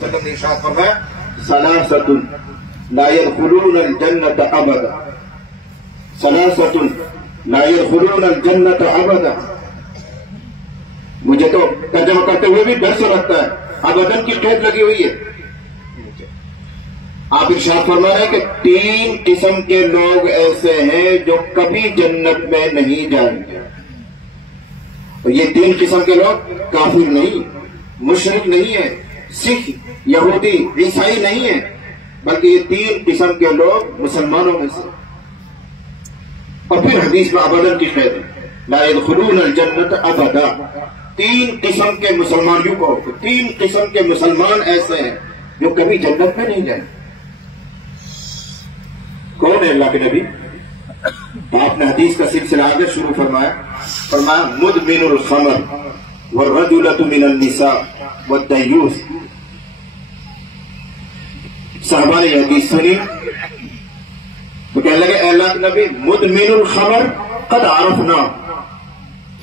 نے ارشاد فرمایا ثلاثۃ لا يدخلون الجنة ابدا، ثلاثۃ لا يدخلون الجنة ابدا۔ مجھے تو ترجمہ کرتے ہوئے بھی ڈر سے لگتا ہے، ابداً کی قید لگی ہوئی ہے۔ آپ ارشاد فرما رہے ہیں کہ تین قسم کے لوگ ایسے ہیں جو کبھی جنت میں نہیں جائیں گے، اور یہ تین قسم کے لوگ کافر نہیں، مشرک نہیں ہے، سکھ، یہودی، عیسائی نہیں ہے، بلکہ یہ تین قسم کے لوگ مسلمانوں میں سے۔ اور پھر حدیث میں ابداً کی قید ہے، لا يدخلون الجنة ابدا۔ تین قسم کے مسلمان، یوں کہو کہ تین قسم کے مسلمان ایسے ہیں جو کبھی جنت میں نہیں جائیں۔ کون ہے اللہ کے نبی؟ آپ نے حدیث کا سلسلہ آگے شروع فرمایا مدمن الخمر والرجلة من النساء والدیوث۔ صحابہ نے یہ حدیث سنی تو کہنے لگے اے اللہ کے نبی مدمن الخمر قد عرفنا،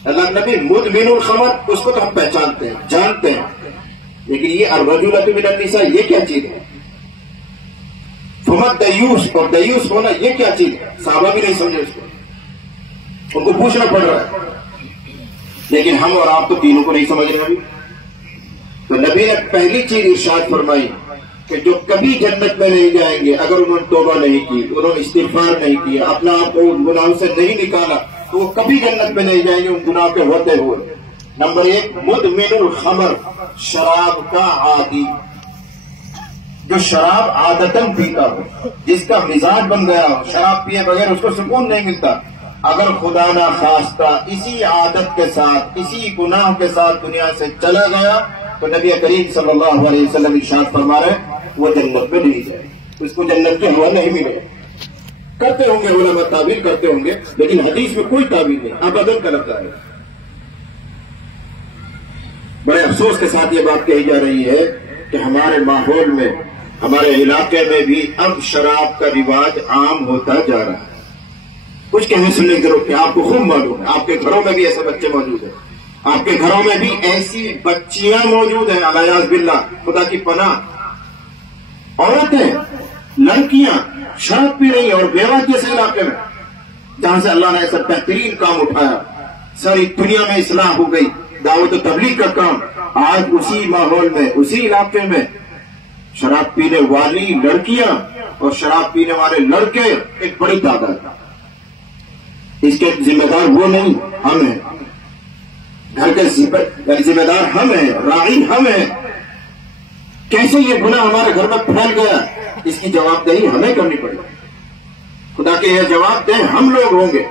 اللہ کے نبی مدمن الخمر اس کو تو ہم پہچانتے ہیں، جانتے ہیں، لیکن یہ الرجلة من النساء یہ کیا چیز ہے؟ فمت دیوس، اور دیوس ہونا یہ کیا چیز ہے؟ صحابہ بھی نہیں سمجھے اس کو، ان کو پوچھنا پڑ رہا ہے، لیکن ہم اور آپ تو تینوں کو نہیں سمجھ رہے ابھی۔ تو نبی نے پہلی چیز ارشاد فرمائی کہ جو کبھی جنت میں نہیں جائیں گے اگر انہوں نے توبہ نہیں کی، انہوں نے استغفار نہیں کیا، اپنا آپ کو ان گناہوں سے نہیں نکالا، تو وہ کبھی جنت میں نہیں جائیں گے ان گناہ کے ہوتے ہوئے۔ نمبر ایک مدمن الخمر، شراب کا عادی، جو شراب عادتاً پیتا ہو، جس کا مزاج بن گیا ہو، شراب پیے بغیر اس کو سکون نہیں ملتا، اگر خدا نہ خواستہ اسی عادت کے ساتھ، اسی گناہ کے ساتھ دنیا سے چلا گیا تو نبی کریم صلی اللہ علیہ وسلم ارشاد فرما رہے وہ جنت میں نہیں جائے، اس کو جنت کے ہوا نہیں ملے۔ کرتے ہوں گے علماء تعبیر کرتے ہوں گے، لیکن حدیث میں کوئی تعبیر نہیں، ابداً کا لفظ ہے۔ بڑے افسوس کے ساتھ یہ بات کہی جا رہی ہے کہ ہمارے ماحول میں، ہمارے علاقے میں بھی اب شراب کا رواج عام ہوتا جا رہا ہے۔ کچھ کہنے سننے کی ضرورت ہے، آپ کو خوب معلوم ہے، آپ کے گھروں میں بھی ایسے بچے موجود ہیں، آپ کے گھروں میں بھی ایسی بچیاں موجود ہیں، الیاذ باللہ، خدا کی پناہ۔ عورتیں، لڑکیاں شراب پی رہی ہیں، اور بیوہ جیسے علاقے میں جہاں سے اللہ نے ایسا بہترین کام اٹھایا، ساری دنیا میں اصلاح ہو گئی، دعوت و تبلیغ کا کام، آج اسی ماحول میں، اسی علاقے میں شراب پینے والی لڑکیاں اور شراب پینے والے لڑکے ایک بڑی تعداد ہے۔ اس کے ذمہ دار وہ نہیں، ہم ہیں، گھر کے ذمہ دار ہم ہیں، راعی ہم ہیں۔ کیسے یہ گناہ ہمارے گھر میں پھیل گیا، اس کی جواب دہی ہمیں کرنی پڑے گی۔ خدا کے یہ جواب دیں ہم لوگ ہوں گے۔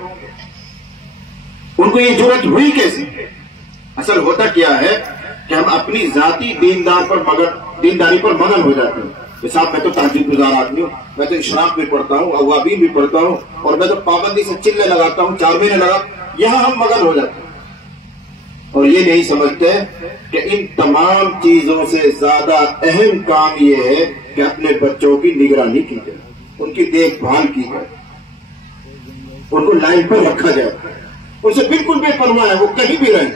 ان کو یہ جرأت ہوئی کیسے؟ اصل ہوتا کیا ہے کہ ہم اپنی ذاتی دینداری پر مگن ہو جاتے ہیں۔ صاحب میں تو تہجد گزار آدمی ہوں، میں تو اشراق بھی پڑھتا ہوں، اوابین بھی پڑھتا ہوں، اور میں تو پابندی سے چلے لگاتا ہوں، 4 مہینے لگا، یہاں ہم مگن ہو جاتے ہیں، اور یہ نہیں سمجھتے کہ ان تمام چیزوں سے زیادہ اہم کام یہ ہے کہ اپنے بچوں کی نگرانی کی جائے، ان کی دیکھ بھال کی جائے، ان کو لائن پر رکھا جائے، ان سے بالکل بے پرواہ ہے، وہ کہیں بھی رہیں۔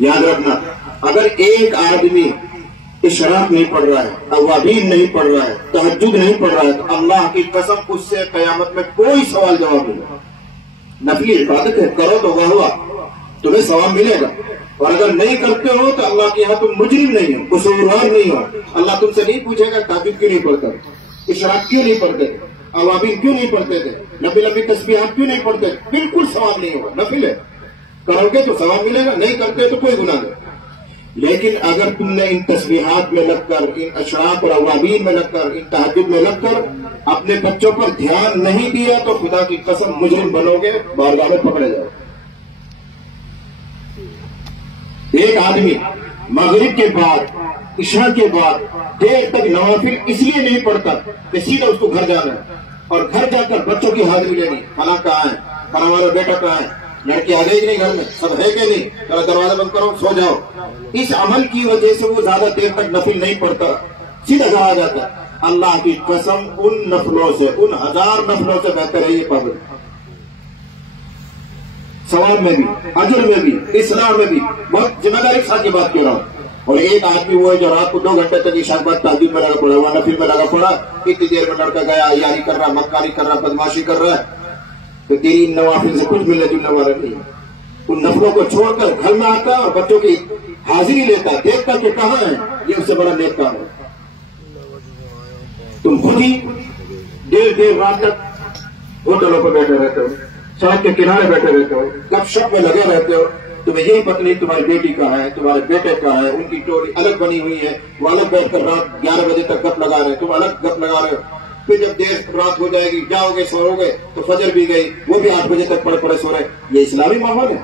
یاد رکھنا، اگر ایک آدمی اشراق نہیں پڑھ رہا ہے، اوابین نہیں پڑھ رہا ہے، تہجد نہیں پڑھ رہا ہے، تو اللہ کی قسم اس سے قیامت میں کوئی سوال جواب نہیں ہوگا۔ نفلی عبادت ہے، کرو تو واہ ہوا، تمہیں ثواب ملے گا، اور اگر نہیں کرتے ہو تو اللہ کے یہاں تم مجرم نہیں ہو، قصوروار نہیں ہو۔ اللہ تم سے نہیں پوچھے گا تہجد کیوں نہیں پڑھتے، اشراق کیوں نہیں پڑھتے، اوابین کیوں نہیں پڑھتے تھے، لمبی لمبی تسبیحات کیوں نہیں پڑھتے، بالکل ثواب نہیں ہوگا، نفل ہے، کرو گے تو ثواب ملے گا، نہیں کرتے تو کوئی گناہ نہیں۔ لیکن اگر تم نے ان تسبیحات میں لگ کر، ان اشراق اور اوابین میں لگ کر، ان تہجد میں لگ کر اپنے بچوں پر دھیان نہیں دیا تو خدا کی قسم مجرم بنو گے، بارگاہ میں پکڑے جاؤ۔ ایک آدمی مغرب کے بعد، عشاء کے بعد دیر تک نوافل اس لیے نہیں پڑھتا کہ سیدھا اس کو گھر جانا ہے، اور گھر جا کر بچوں کی حاضری لینی، فلاں کہاں ہے، فلاں والا بیٹا کہاں ہے، لڑکی آ گئی کہ نہیں، گھر میں سب ہے کہ نہیں، ذرا دروازہ بند کرو، سو جاؤ۔ اس عمل کی وجہ سے وہ زیادہ دیر تک نفل نہیں پڑھتا، سیدھا گھر آ جاتا۔ اللہ کی قسم ان نفلوں سے، ان 1000 نفلوں سے بہتر ہے یہ پابند، ثواب میں بھی، اجر میں بھی، اسلام میں بھی۔ بہت ذمہ داری کے ساتھ یہ بات کہہ رہا ہوں۔ اور ایک آدمی وہ ہے جو رات کو 2 گھنٹے تک عشاء کے بعد تہجد میں لگا پڑا ہوا، نفل میں لگا پڑا، اتنی دیر میں لڑکا گیا عیاری کر رہا، مکاری کر رہا، بدماشی کر رہا ہے، تو تین نوافل سے کچھ ملنے جلنے والا نہیں ہے۔ ان نفلوں کو چھوڑ کر گھر میں آتا اور بچوں کی حاضری لیتا، دیکھتا کہ کہاں ہے، یہ اس سے بڑا نیک کام ہے۔ تم خود ہی دیر رات تک ہوٹلوں پر بیٹھے رہتے ہو، سڑک کے کنارے بیٹھے رہتے ہو، گپ شپ میں لگے رہتے ہو، تمہیں یہی پتہ نہیں تمہاری بیٹی کا ہے، تمہارے بیٹے کا ہے، ان کی ٹولی الگ بنی ہوئی ہے، وہ الگ بیٹھ کر رات 11 بجے تک گپ لگا رہے ہیں، تم الگ گپ لگا رہے ہو۔ پھر جب دیر رات ہو جائے گی، جاؤ گے، سو گے تو فجر بھی گئی، وہ بھی 8 بجے تک پڑے سو رہے۔ یہ اسلامی ماحول ہے؟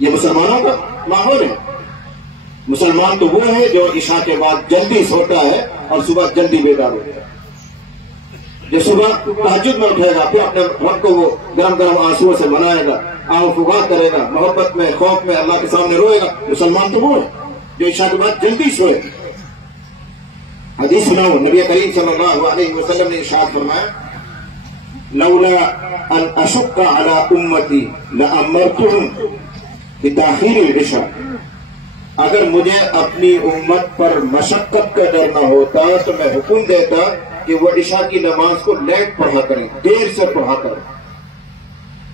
یہ مسلمانوں کا ماحول ہے؟ مسلمان تو وہ ہے جو عشاء کے بعد جلدی سوتا ہے اور صبح جلدی بیدار ہوتا ہے، جو صبح تہجد میں اٹھے گا، پھر اپنے رب کو وہ گرم گرم آنسوؤں سے منائے گا، آہ فغان کرے گا، محبت میں خوف میں اللہ کے سامنے روئے گا۔ مسلمان تو وہ ہے جو عشاء کے بعد جلدی سوئے۔ حدیث سناؤ، نبی کریم صلی اللہ علیہ وسلم نے ارشاد فرمایا، لولا ان اشق علی امتی لامرتهم بتاخیر العشاء، اگر مجھے اپنی امت پر مشقت کا ڈر نہ ہوتا تو میں حکم دیتا کہ وہ عشاء کی نماز کو لیٹ پڑھا کریں، دیر سے پڑھا کریں،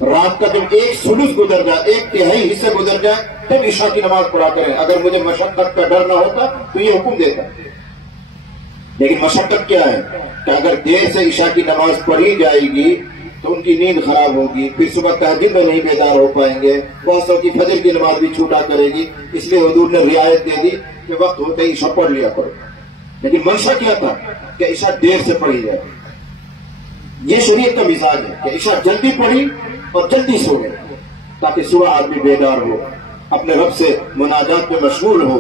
رات کا جب 1/3 گزر جائے، 1/3 حصے گزر جائے تب عشاء کی نماز پڑھا کریں۔ اگر مجھے مشقت کا ڈر نہ ہوتا تو یہ حکم دیتا۔ لیکن مشقت کیا ہے کہ اگر دیر سے عشاء کی نماز پڑھی جائے گی تو ان کی نیند خراب ہوگی، پھر صبح تہجد میں نہیں بیدار ہو پائیں گے، بہت سو کی فجر کی نماز بھی چھوٹا کرے گی۔ اس لیے حضور نے رعایت دے دی کہ وقت ہوتے ہی عشاء پڑھ لیا کرو۔ لیکن منشا کیا تھا کہ عشاء دیر سے پڑھی جائے۔ یہ شریعت کا مزاج ہے کہ عشاء جلدی پڑھی اور جلدی سو گئے تاکہ صبح آدمی بیدار ہو، اپنے رب سے مناجات میں مشغول ہو،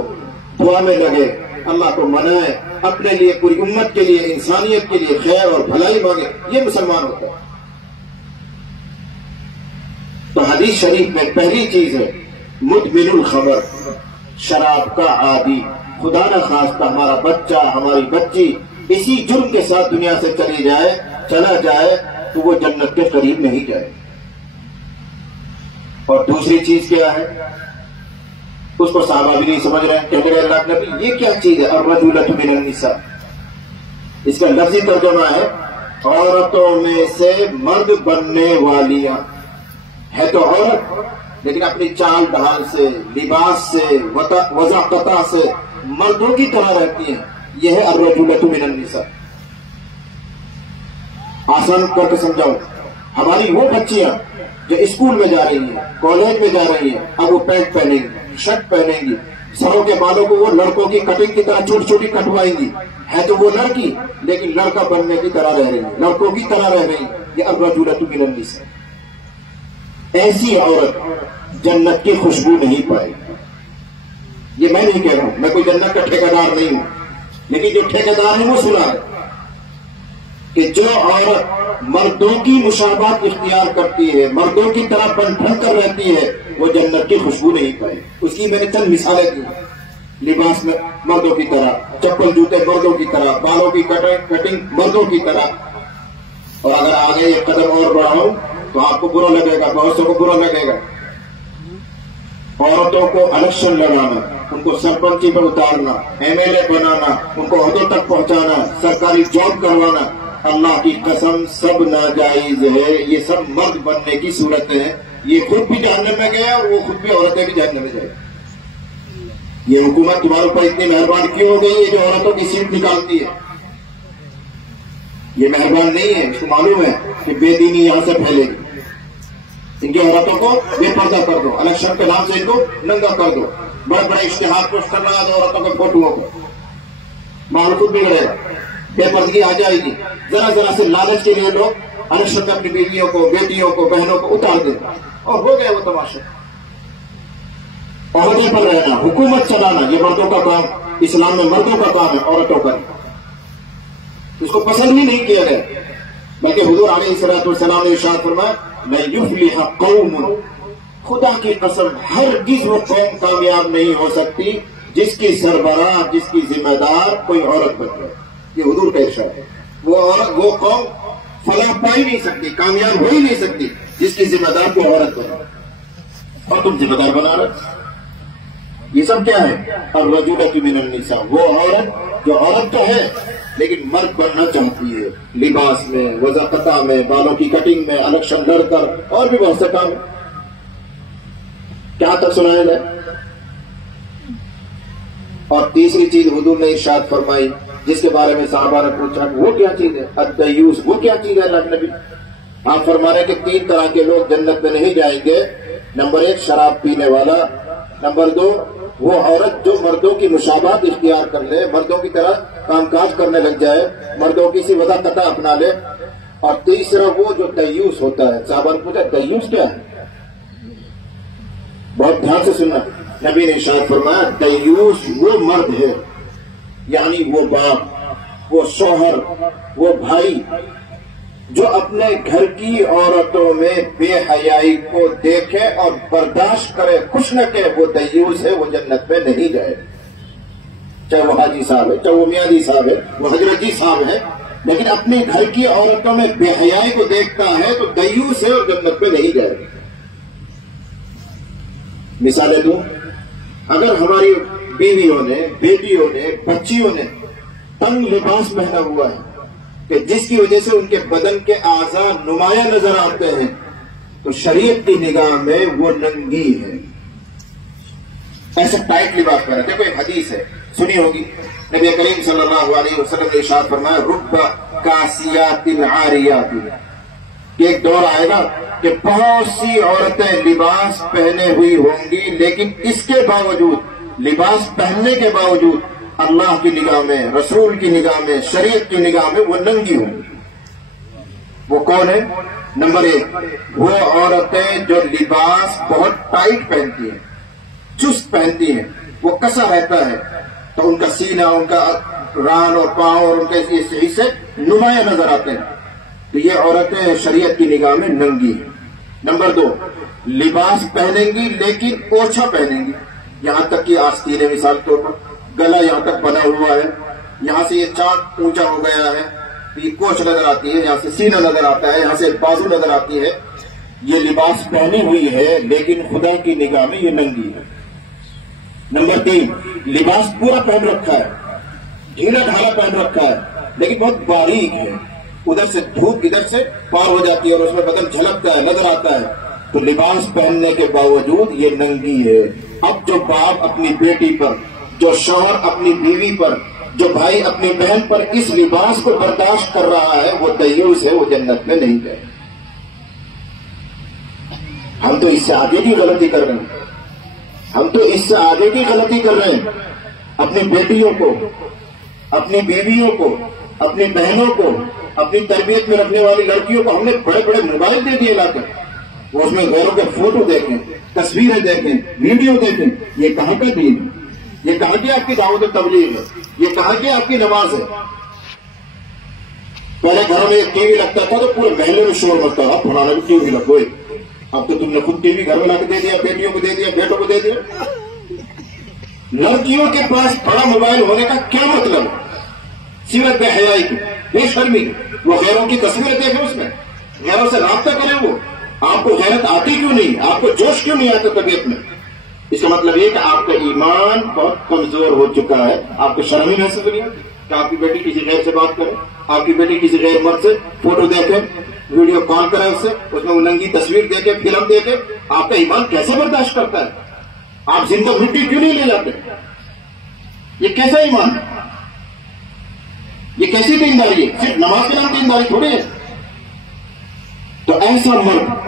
دعا میں لگے، اللہ کو منائے، اپنے لیے، پوری امت کے لیے، انسانیت کے لیے خیر اور بھلائی مانگے۔ یہ مسلمان ہوتا ہے۔ تو حدیث شریف میں پہلی چیز ہے مدمن الخمر، شراب کا عادی۔ خدا نہ خواستہ ہمارا بچہ، ہماری بچی اسی جرم کے ساتھ دنیا سے چلا جائے تو وہ جنت کے قریب نہیں جائے۔ اور دوسری چیز کیا ہے، اس کو صحابہ بھی نہیں سمجھ رہے ہیں کہ میرے اللہ کے نبی یہ کیا چیز ہے، الرجولۃ من النساء، اس کا لفظی ترجمہ ہے عورتوں میں سے مرد بننے والیاں۔ ہے تو عورت لیکن اپنی چال ڈھال سے، لباس سے، وضاقتہ سے مردوں کی طرح رہتی ہیں۔ یہ ہے الرجولۃ من النساء۔ آسان کر کے سمجھاؤں، ہماری وہ بچیاں جو اسکول میں جا رہی ہیں، کالج میں جا رہی ہیں، اب وہ پینٹ پہنیں گی، شرٹ پہنیں گی، سروں کے بالوں کو وہ لڑکوں کی کٹنگ کی طرح چھوٹی چھوٹی کٹوائیں گی، ہے تو وہ لڑکی لیکن لڑکا بننے کی طرح رہ رہی ہے، لڑکوں کی طرح رہ رہی ہے۔ یہ الرجولۃ من النساء۔ ایسی عورت جنت کی خوشبو نہیں پائے گی۔ یہ میں نہیں کہہ رہا ہوں، میں کوئی جنت کا ٹھیکیدار نہیں ہوں، لیکن جو ٹھیکیدار ہے وہ سنا ہے کہ جو عورت مردوں کی مشابہت اختیار کرتی ہے، مردوں کی طرح بن ٹھن کر رہتی ہے، وہ جنت کی خوشبو نہیں پائے۔ اس کی میں نے چند مثالیں دی، لباس میں مردوں کی طرح، چپل جوتے مردوں کی طرح، بالوں کی کٹنگ مردوں کی طرح۔ اور اگر آگے ایک قدم اور بڑھاؤں تو آپ کو برا لگے گا، بہت سے کو برا لگے گا۔ عورتوں کو الیکشن لڑانا، ان کو سرپنچی پر اتارنا، MLA بنانا، ان کو عہدوں تک پہنچانا، سرکاری جاب کروانا، اللہ کی قسم سب ناجائز ہے۔ یہ سب مرد بننے کی صورتیں ہیں۔ یہ خود بھی جہنم میں گئے اور وہ خود بھی عورتیں بھی جہنم میں جائیں۔ یہ حکومت تمہارے اوپر اتنی مہربان کیوں ہو گئی ہے جو عورتوں کی سیٹ نکالتی ہے؟ یہ مہربان نہیں ہے، اس کو معلوم ہے کہ بے دینی یہاں سے پھیلے گی۔ ان کی عورتوں کو بے پردہ کر دو، الیکشن کے نام سے ان کو ننگا کر دو، بڑے بڑے اشتہار پوسٹ کر رہا ہے عورتوں کے فوٹو کو، ماحول خود بگڑے گا، بے پردگی آ جائے گی۔ ذرا ذرا سے لالچ کے لیے لوگ الیکشن میں اپنی بیٹیوں کو، بیٹیوں کو، بہنوں کو اتار دیں اور ہو گئے وہ تماشا۔ عہدے پر رہنا، حکومت چلانا، یہ مردوں کا کام، اسلام میں مردوں کا کام ہے، عورتوں کا اس کو پسند ہی نہیں کیا گیا۔ بلکہ حضور علیہ الصلوۃ والسلام نے ارشاد فرمایا لن یفلح قوم، خدا کی قسم ہرگز وہ قوم کامیاب نہیں ہو سکتی جس کی سربراہ، جس کی ذمہ دار کوئی عورت بن جائے۔ یہ حضور کا ارشاد ہے۔ وہ قوم فلاح پا ہی نہیں سکتی، کامیاب ہو ہی نہیں سکتی جس کی ذمہ دار کوئی عورت بنے، اور تم ذمہ دار بنا رہے۔ یہ سب کیا ہے؟ الرجولۃ من النساء، وہ عورت جو عورت تو ہے لیکن مرد بننا چاہتی ہے، لباس میں، وضاقتہ میں، بالوں کی کٹنگ میں، الیکشن لڑ کر، اور بھی بہت سے کام۔ کیا تک سنایا جائے؟ اور تیسری چیز حضور نے ارشاد فرمائی جس کے بارے میں صحابہ نے پوچھا وہ کیا چیز ہے؟ الدیوس، وہ کیا چیز ہے اللہ کے نبی؟ آپ فرما رہے کہ 3 طرح کے لوگ جنت میں نہیں جائیں گے۔ نمبر 1 شراب پینے والا، نمبر 2 وہ عورت جو مردوں کی مشابہت اختیار کر لے، مردوں کی طرح کام کاج کرنے لگ جائے، مردوں کی سی وضاقتہ اپنا لے، اور تیسرا وہ جو دیوس ہوتا ہے۔ صحابہ نے پوچھا دیوس کیا ہے؟ بہت دھیان سے سننا، نبی نے ارشاد فرمایا دیوس وہ مرد ہے، یعنی وہ باپ، وہ شوہر، وہ بھائی جو اپنے گھر کی عورتوں میں بے حیائی کو دیکھے اور برداشت کرے، خوش نہ کہ وہ دیوس ہے، وہ جنت میں نہیں جائے۔ چاہے وہ حاجی صاحب ہے، چاہے وہ میاں جی صاحب ہے، وہ حضرت جی صاحب ہے، لیکن اپنے گھر کی عورتوں میں بے حیائی کو دیکھتا ہے تو دیوس ہے اور جنت میں نہیں جائے۔ مثالیں دوں، اگر ہماری بیویوں نے، بیٹیوں نے، بچیوں نے تنگ لباس پہنا ہوا ہے کہ جس کی وجہ سے ان کے بدن کے اعضاء نمایاں نظر آتے ہیں، تو شریعت کی نگاہ میں وہ ننگی ہے۔ ایسا ٹائٹ لباس پہنا، دیکھو ایک حدیث ہے سنی ہوگی، نبی کریم صلی اللہ علیہ وسلم نے ارشاد فرمایا رب کاسیات عاریات، کہ ایک دور آئے گا کہ بہت سی عورتیں لباس پہنے ہوئی ہوں گی، لیکن اس کے باوجود، لباس پہننے کے باوجود اللہ کی نگاہ میں، رسول کی نگاہ میں، شریعت کی نگاہ میں وہ ننگی ہوں گی۔ وہ کون ہے؟ نمبر 1 وہ عورتیں جو لباس بہت ٹائٹ پہنتی ہیں، چست پہنتی ہیں، وہ کسا رہتا ہے تو ان کا سینہ، ان کا ران اور پاؤں اور ان کے حصے نمایاں نظر آتے ہیں، تو یہ عورتیں شریعت کی نگاہ میں ننگی ہیں۔ نمبر 2 لباس پہنیں گی لیکن اوچھا پہنیں گی، یہاں تک کہ آستینیں، مثال طور پر گلا یہاں تک بنا ہوا ہے، یہاں سے یہ چاند اونچا ہو گیا ہے، یہ کوچ نظر آتی ہے، یہاں سے سینہ نظر آتا ہے، یہاں سے بازو نظر آتی ہے، یہ لباس پہنی ہوئی ہے لیکن خدا کی نگاہ میں یہ ننگی ہے۔ نمبر 3 لباس پورا پہن رکھا ہے، ڈھیلا ڈھالا پہن رکھا ہے، لیکن بہت باریک ہے، ادھر سے دھوپ ادھر سے پار ہو جاتی ہے اور اس میں بدن جھلکتا ہے، نظر آتا ہے، تو لباس پہننے کے باوجود یہ ننگی ہے۔ اب جو باپ اپنی بیٹی پر، جو شوہر اپنی بیوی پر، جو بھائی اپنی بہن پر اس لباس کو برداشت کر رہا ہے وہ دیوس ہے، وہ جنت میں نہیں گئے۔ ہم تو اس سے آگے کی غلطی کر رہے ہیں، ہم تو اس سے آگے کی غلطی کر رہے ہیں۔ اپنی بیٹیوں کو، اپنی بیویوں کو، اپنی بہنوں کو، اپنی تربیت میں رکھنے والی لڑکیوں کو ہم نے بڑے بڑے موبائل دے دیے لا کر، وہ اس میں غیروں کے فوٹو دیکھیں، تصویریں دیکھیں، ویڈیو دیکھیں۔ یہ کہاں کا دین ہے؟ یہ کہاں کی آپ کی دعوت و تبلیغ ہے؟ یہ کہاں کی آپ کی نماز ہے؟ پہلے گھر میں ایک ٹی وی لگتا تھا تو پورے محلے میں شور مچتا تھا، فلانا بھی ٹی وی رکھو۔ اب تو تم نے خود ٹی وی گھر میں لا کے دے دیا، بیٹیوں کو دے دیا، بیٹوں کو دے دیا۔ لڑکیوں کے پاس بڑا موبائل ہونے کا کیا مطلب ہے؟ سیرت بے حیائی کی، بے شرمی کی، وہ غیروں کی تصویریں دیکھیں، اس میں غیروں سے رابطہ کریں۔ وہ آپ کو غیرت آتی کیوں نہیں؟ آپ کو جوش کیوں نہیں آتا طبیعت میں؟ اس کا مطلب یہ کہ آپ کا ایمان بہت کمزور ہو چکا ہے۔ آپ کو شرم ہی محسوس نہیں ہوتی کہ آپ کی بیٹی کسی غیر سے بات کرے، آپ کی بیٹی کسی غیر مرد سے فوٹو دیکھے، ویڈیو کال کرے، اس میں وہ ننگی تصویر دیکھے، فلم دیکھے۔ آپ کا ایمان کیسے برداشت کرتا ہے؟ آپ زندہ مٹی کیوں نہیں لے جاتے؟ یہ کیسا ایمان ہے؟ یہ کیسی دینداری ہے؟ صرف نماز کے نام دینداری تھوڑی ہے۔ تو ایسا مرد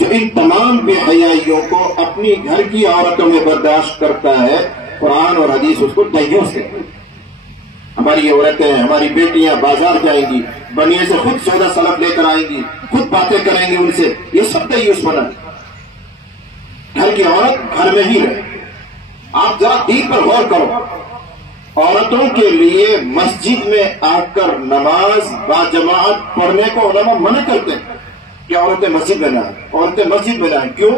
جو ان تمام بے حیائیوں کو اپنی گھر کی عورتوں میں برداشت کرتا ہے، قرآن اور حدیث اس کو دیوس کہتے ہیں۔ ہماری عورتیں، ہماری بیٹیاں بازار جائیں گی، بنیے سے خود سودا سلف لے کر آئیں گی، خود باتیں کریں گی ان سے، یہ سب دیوس بنا۔ گھر کی عورت گھر میں ہی رہے۔ آپ ذرا دین پر غور کرو، عورتوں کے لیے مسجد میں آ کر نماز باجماعت پڑھنے کو علماء منع کرتے ہیں کہ عورتیں مسجد میں نہ آئیں، عورتیں مسجد میں نہ آئیں۔ کیوں؟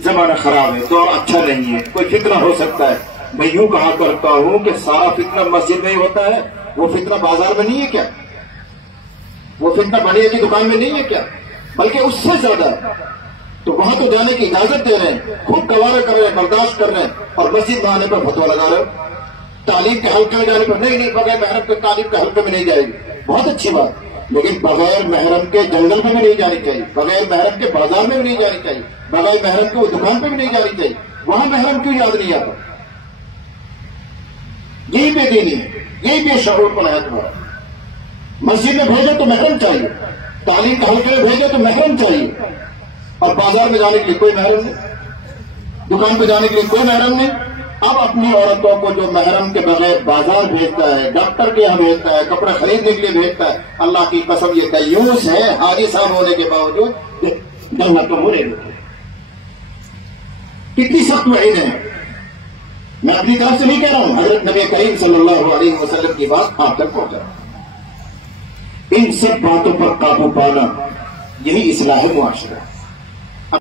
زمانہ خراب ہے، دور اچھا نہیں ہے، کوئی فتنہ ہو سکتا ہے۔ میں یوں کہا کرتا ہوں کہ سارا فتنہ مسجد میں ہی ہوتا ہے، وہ فتنہ بازار میں نہیں ہے کیا؟ وہ فتنہ بڑھیا کی دکان میں نہیں ہے کیا؟ بلکہ اس سے زیادہ ہے۔ تو وہاں تو جانے کی اجازت دے رہے ہیں، خود گوارا کر رہے ہیں، برداشت کر رہے ہیں، اور مسجد میں آنے پر فتویٰ لگا رہے ہو۔ تعلیم کے حلقے میں جانے پر نہیں بغیر محرم کے تعلیم کے حلقے میں نہیں جائے گی، بہت اچھی بات، لیکن بغیر محرم کے جنگل میں بھی نہیں جانی چاہیے، بغیر محرم کے بازار میں بھی نہیں جانی چاہیے، بغیر محرم کے وہ دکان پہ بھی نہیں جانی چاہیے۔ وہاں محرم کیوں یاد نہیں آتا؟ یہی بے دینی ہے، یہی بے شعور پر ہے تمہارا۔ مسجد میں بھیجو تو محرم چاہیے، تعلیم کے حلقے میں بھیجو تو محرم چاہیے، اور بازار میں جانے کے لیے کوئی محرم نہیں، دکان پہ جانے کے لیے کوئی محرم نہیں۔ اب اپنی عورتوں کو جو محرم کے بغیر بازار بھیجتا ہے، ڈاکٹر کے یہاں بھیجتا ہے، کپڑے خریدنے کے لیے بھیجتا ہے، اللہ کی قسم یہ دیوس ہے، حاجی صاحب ہونے کے باوجود جنت کو برے ہوتے ہیں۔ کتنی سخت وعید ہے، میں اپنی طرف سے نہیں کہہ رہا ہوں، حضرت نبی کریم صلی اللہ علیہ وسلم کی بات آپ تک پہنچا۔ ان سب باتوں پر قابو پانا یہی اصلاح معاشرہ ہے۔